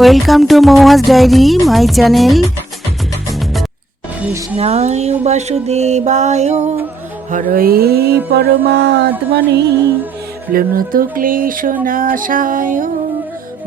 Welcome to Mouhas diary my channel কৃষ্ণায় বাসুদেবায়, হরয়ে পরমাত্মনে প্লুনত ক্লেশ নাশায়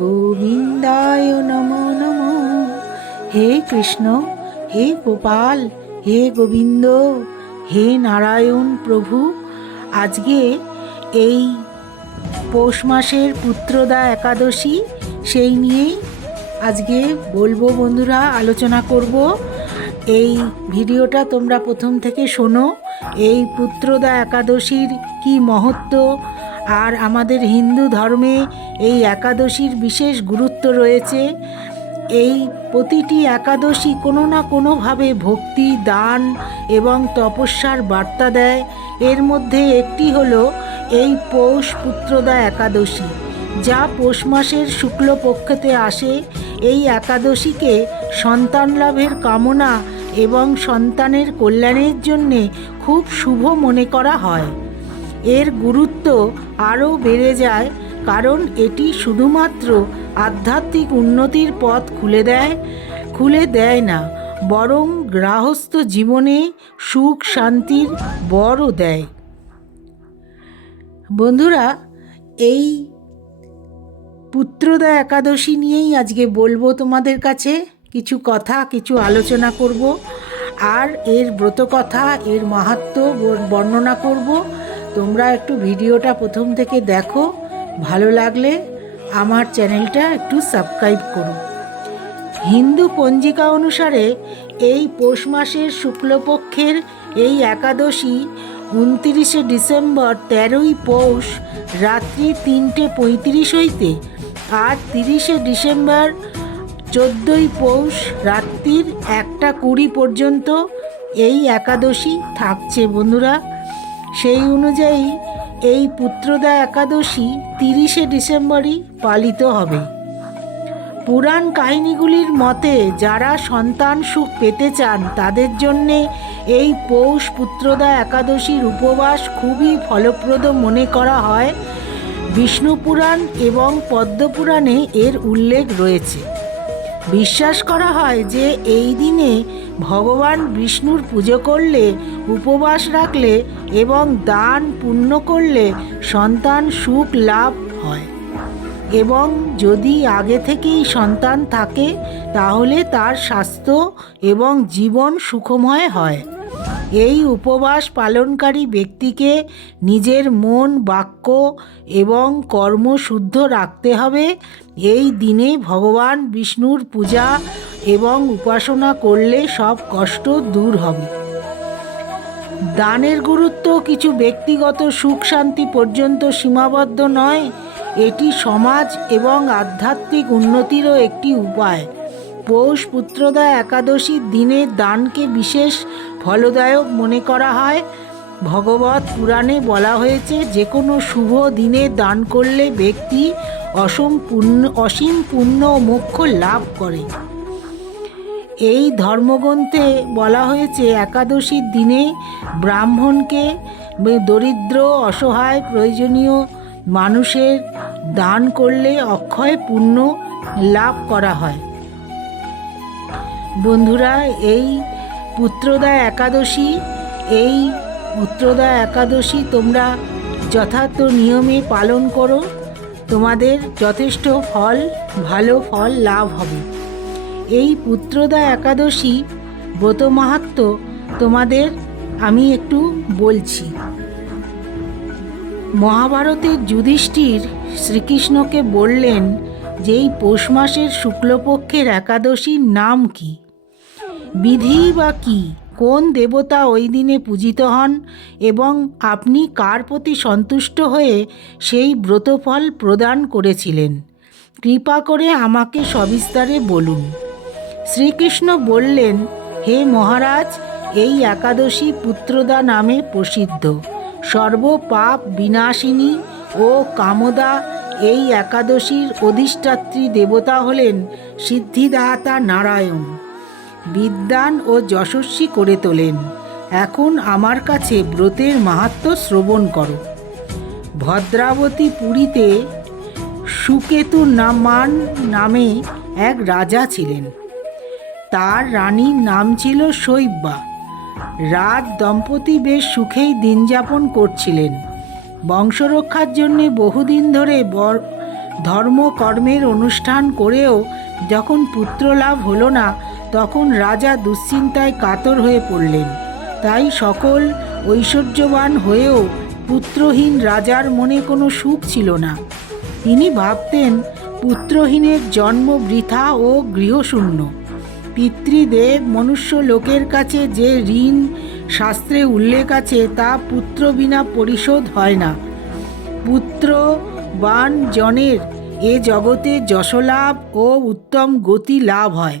গোবিন্দায় নমো নমো। হে কৃষ্ণ, হে গোপাল, হে গোবিন্দ, হে নারায়ণ প্রভু, আজকে এই পৌষ মাসের পুত্রদা একাদশী, সেই নিয়েই আজকে বলব বন্ধুরা, আলোচনা করব। এই ভিডিওটা তোমরা প্রথম থেকে শোনো। এই পুত্রদা একাদশীর কি মহত্ব? আর আমাদের হিন্দু ধর্মে এই একাদশীর বিশেষ গুরুত্ব রয়েছে। এই প্রতিটি একাদশী কোনো না কোনোভাবে ভক্তি, দান এবং তপস্যার বার্তা দেয়। এর মধ্যে একটি হলো এই পৌষ পুত্রদা একাদশী, যা পৌষ মাসের শুক্লপক্ষতে আসে। এই একাদশীকে সন্তান লাভের কামনা এবং সন্তানের কল্যাণের জন্যে খুব শুভ মনে করা হয়। এর গুরুত্ব আরও বেড়ে যায় কারণ এটি শুধুমাত্র আধ্যাত্মিক উন্নতির পথ খুলে দেয় খুলে দেয় না, বরং গৃহস্থ জীবনে সুখ শান্তির বরও দেয়। বন্ধুরা, এই পুত্রদা একাদশী নিয়েই আজকে বলব তোমাদের কাছে। কিছু কথা, কিছু আলোচনা করব। আর এর ব্রতকথা, এর মাহাত্ম বর্ণনা করব। তোমরা একটু ভিডিওটা প্রথম থেকে দেখো, ভালো লাগলে আমার চ্যানেলটা একটু সাবস্ক্রাইব করো। হিন্দু পঞ্জিকা অনুসারে এই পৌষ মাসের শুক্লপক্ষের এই একাদশী উনতিরিশে ডিসেম্বর তেরোই পৌষ রাত্রি তিনটে পঁয়ত্রিশ হইতে আর তিরিশে ডিসেম্বর চোদ্দোই পৌষ রাত্রির একটা কুড়ি পর্যন্ত এই একাদশী থাকছে বন্ধুরা। সেই অনুযায়ী এই পুত্রদা একাদশী তিরিশে ডিসেম্বরই পালিত হবে। পুরাণ কাহিনীগুলির মতে যারা সন্তান সুখ পেতে চান, তাদের জন্যে এই পৌষ পুত্রদা একাদশীর উপবাস খুবই ফলপ্রদ মনে করা হয়। বিষ্ণু পুরাণ এবং পদ্মপুরাণে এর উল্লেখ রয়েছে। বিশ্বাস করা হয় যে এই দিনে ভগবান বিষ্ণুর পুজো করলে, উপবাস রাখলে এবং দান পুণ্য করলে সন্তান সুখ লাভ হয়। এবং যদি আগে থেকেই সন্তান থাকে, তাহলে তার স্বাস্থ্য এবং জীবন সুখময় হয়। এই উপবাস পালনকারী ব্যক্তিকে নিজের মন, বাক্য এবং কর্ম শুদ্ধ রাখতে হবে। এই দিনে ভগবান বিষ্ণুর পূজা এবং উপাসনা করলে সব কষ্ট দূর হবে। দানের গুরুত্ব কিছু ব্যক্তিগত সুখ শান্তি পর্যন্ত সীমাবদ্ধ নয়। এটি সমাজ এবং আধ্যাত্মিক উন্নতিরও একটি উপায়। পৌষ পুত্রদা একাদশীর দিনে দানকে বিশেষ ফলদায়ক মনে করা হয়। ভগবত পুরাণে বলা হয়েছে, যে কোনো শুভ দিনে দান করলে ব্যক্তি অসম পুণ্য, অসীম পুণ্য মোক্ষ লাভ করে। এই ধর্মগ্রন্থে বলা হয়েছে একাদশীর দিনে ব্রাহ্মণকে দরিদ্র, অসহায়, প্রয়োজনীয় মানুষের দান করলে অক্ষয় পুণ্য লাভ করা হয়। বন্ধুরা, এই পুত্রদা একাদশী, এই পুত্রদা একাদশী তোমরা যথার্থ নিয়মে পালন করো। তোমাদের যথেষ্ট ফল, ভালো ফল লাভ হবে। এই পুত্রদা একাদশী ব্রত মাহাত্ম তোমাদের আমি একটু বলছি। মহাভারতের যুধিষ্ঠির শ্রীকৃষ্ণকে বললেন যে, এই পৌষ মাসের শুক্লপক্ষের একাদশীর নাম কি? বিধি বা কি? কোন দেবতা ওই দিনে পূজিত হন? এবং আপনি কার প্রতি সন্তুষ্ট হয়ে সেই ব্রতফল প্রদান করেছিলেন? কৃপা করে আমাকে সবিস্তারে বলুন। শ্রীকৃষ্ণ বললেন, হে মহারাজ, এই একাদশী পুত্রদা নামে প্রসিদ্ধ। সর্বপাপ বিনাশিনী ও কামদা এই একাদশীর অধিষ্ঠাত্রী দেবতা হলেন সিদ্ধিদাতা নারায়ণ। বিদ্যান ও যশস্বী করে তোলেন। এখন আমার কাছে ব্রতের মাহাত্ম্য শ্রবণ করো। ভদ্রাবতী পুরীতে সুকেতু নামান নামে এক রাজা ছিলেন। তার রানীর নাম ছিল শৈব্যা। রাজ দম্পতি বেশ সুখেই দিন যাপন করছিলেন। বংশরক্ষার জন্যে বহুদিন ধরে বর ধর্মকর্মের অনুষ্ঠান করেও যখন পুত্র লাভ হলো না তখন রাজা দুশ্চিন্তায় কাতর হয়ে পড়লেন। তাই সকল ঐশ্বর্যবান হয়েও পুত্রহীন রাজার মনে কোনো সুখ ছিল না। তিনি ভাবতেন, পুত্রহীনের জন্ম বৃথা ও গৃহশূন্য। পিতৃদেব মনুষ্য লোকের কাছে যে ঋণ শাস্ত্রে উল্লেখ আছে, তা পুত্র বিনা পরিশোধ হয় না। পুত্রবান জনের এ জগতে যশলাভ ও উত্তম গতি লাভ হয়।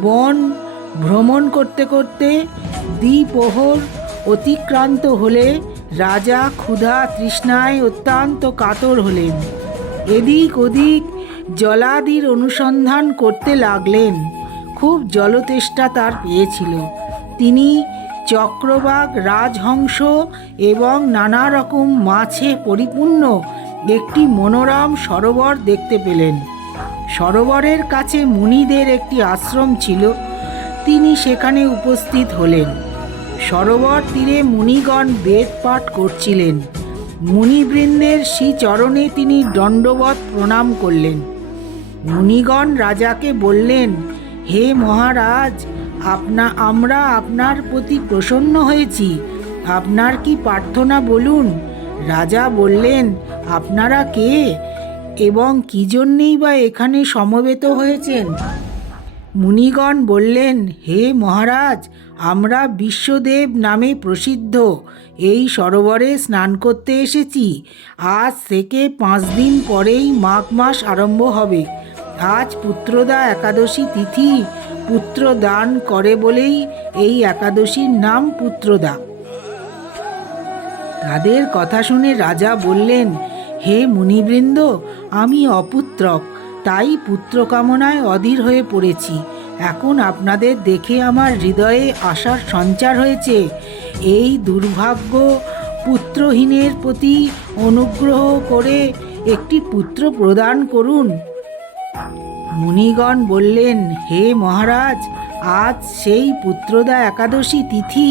বন ভ্রমণ করতে করতে দ্বিপ্রহর অতিক্রান্ত হলে রাজা ক্ষুধা তৃষ্ণায় অত্যন্ত কাতর হলেন। এদিক ওদিক জলাদির অনুসন্ধান করতে লাগলেন। খুব জলতেষ্টা তার পেয়েছিল। তিনি চক্রবাগ রাজহংস এবং নানা রকম মাছে পরিপূর্ণ একটি মনোরম সরোবর দেখতে পেলেন। সরোবরের কাছে মুনিদের একটি আশ্রম ছিল। তিনি সেখানে উপস্থিত হলেন। সরোবর তীরে মুনিগণ বেদ পাঠ করছিলেন। মুনিবৃন্দের শ্রীচরণে তিনি দণ্ডবত প্রণাম করলেন। মুনিগণ রাজাকে বললেন, হে মহারাজ, আপনা, আমরা আপনার প্রতি প্রসন্ন হয়েছি। আপনার কি প্রার্থনা বলুন? রাজা বললেন, আপনারা কে? এবং কি জন্যেই বা এখানে সমবেত হয়েছেন? মুনিগণ বললেন, হে মহারাজ, আমরা বিশ্বদেব নামে প্রসিদ্ধ। এই সরোবরে স্নান করতে এসেছি। আজ থেকে পাঁচ দিন পরেই মাঘ মাস আরম্ভ হবে। আজ পুত্রদা একাদশী তিথি। পুত্র দান করে বলেই এই একাদশীর নাম পুত্রদা। তাদের কথা শুনে রাজা বললেন হে মুনিবৃন্দ, আমি অপুত্রক, তাই পুত্র কামনায় অধীর হয়ে পড়েছি। এখন আপনাদের দেখে আমার হৃদয়ে আশার সঞ্চার হয়েছে। এই দুর্ভাগ্য পুত্রহীনের প্রতি অনুগ্রহ করে একটি পুত্র প্রদান করুন। মুনিগণ বললেন, হে মহারাজ, আজ সেই পুত্রদা একাদশী তিথি।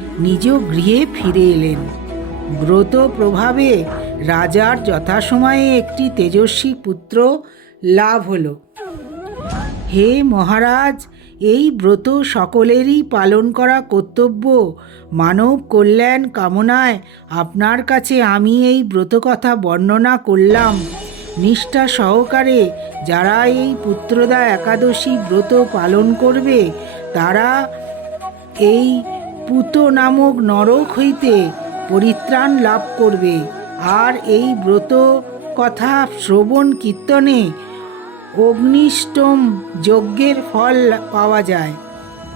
নিজ গৃহে ফিরে এলেন। ব্রত প্রভাবে রাজার যথাসময়ে একটি তেজস্বী পুত্র লাভ হল। হে মহারাজ, এই ব্রত সকলেরই পালন করা কর্তব্য। মানব কল্যাণ কামনায় আপনার কাছে আমি এই ব্রত কথা বর্ণনা করলাম। নিষ্ঠা সহকারে যারা এই পুত্রদা একাদশী ব্রত পালন করবে, তারা এই পুত নামক নরক হইতে পরিত্রাণ লাভ করবে। আর এই ব্রত কথা শ্রবণ কীর্তনে অগ্নিষ্টম যজ্ঞের ফল পাওয়া যায়।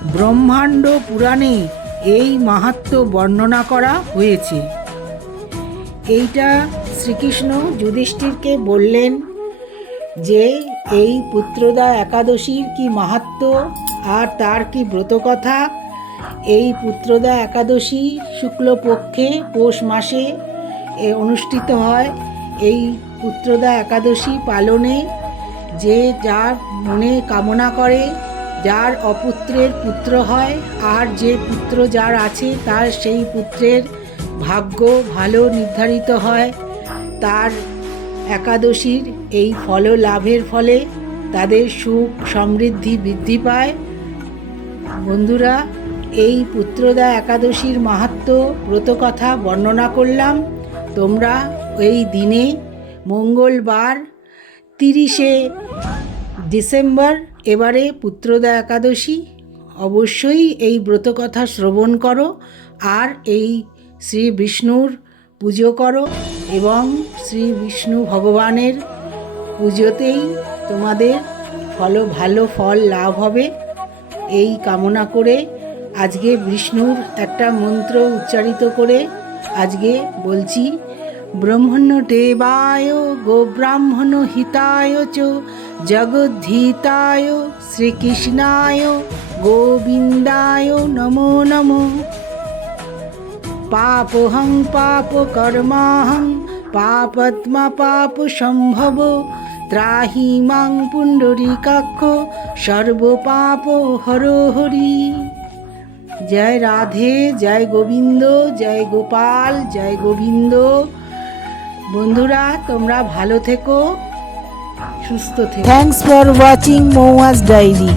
ব্রহ্মাণ্ড পুরাণে এই মাহাত্ম বর্ণনা করা হয়েছে। এইটা শ্রীকৃষ্ণ যুধিষ্ঠিরকে বললেন যে, এই পুত্রদা একাদশীর কি মাহাত্ম? আর তার কি ব্রতকথা? এই পুত্রদা একাদশী শুক্লপক্ষে পৌষ মাসে, এ, অনুষ্ঠিত হয়। এই পুত্রদা একাদশী পালনে যে যার মনে কামনা করে, যার অপুত্রের পুত্র হয়, আর যে পুত্র যার আছে, তার সেই পুত্রের ভাগ্য ভালো নির্ধারিত হয়। তার একাদশীর এই ফল লাভের ফলে তাদের সুখ সমৃদ্ধি বৃদ্ধি পায়। বন্ধুরা এই পুত্রদা একাদশীর মাহাত্ম ব্রতকথা বর্ণনা করলাম। তোমরা এই দিনে মঙ্গলবার তিরিশে ডিসেম্বর, এবারে পুত্রদা একাদশী। অবশ্যই এই ব্রতকথা শ্রবণ করো আর এই শ্রী বিষ্ণুর পুজো করো এবং শ্রী বিষ্ণু ভগবানের পুজোতেই তোমাদের ফল ভালো ফল লাভ হবে। এই কামনা করে আজকে বিষ্ণুর একটা মন্ত্র উচ্চারিত করে আজকে বলছি, ব্রহ্মণ্য দেবায় গো ব্রাহ্মণ হিতায় চ, জগদ্ধিতায় শ্রীকৃষ্ণায় গোবিন্দায় নমো নমো। পাপহং পাপ কর্মাহং পাপত্মা পাপ সম্ভব ত্রাহি মাং পুণ্ডরীকাক্ষ সর্বপাপ হর হরি জয় রাধে, জয় গোবিন্দ, জয় গোপাল, জয় গোবিন্দ। বন্ধুরা, তোমরা ভালো থেকো, সুস্থ থেকো। Thanks for watching Mouyaz diary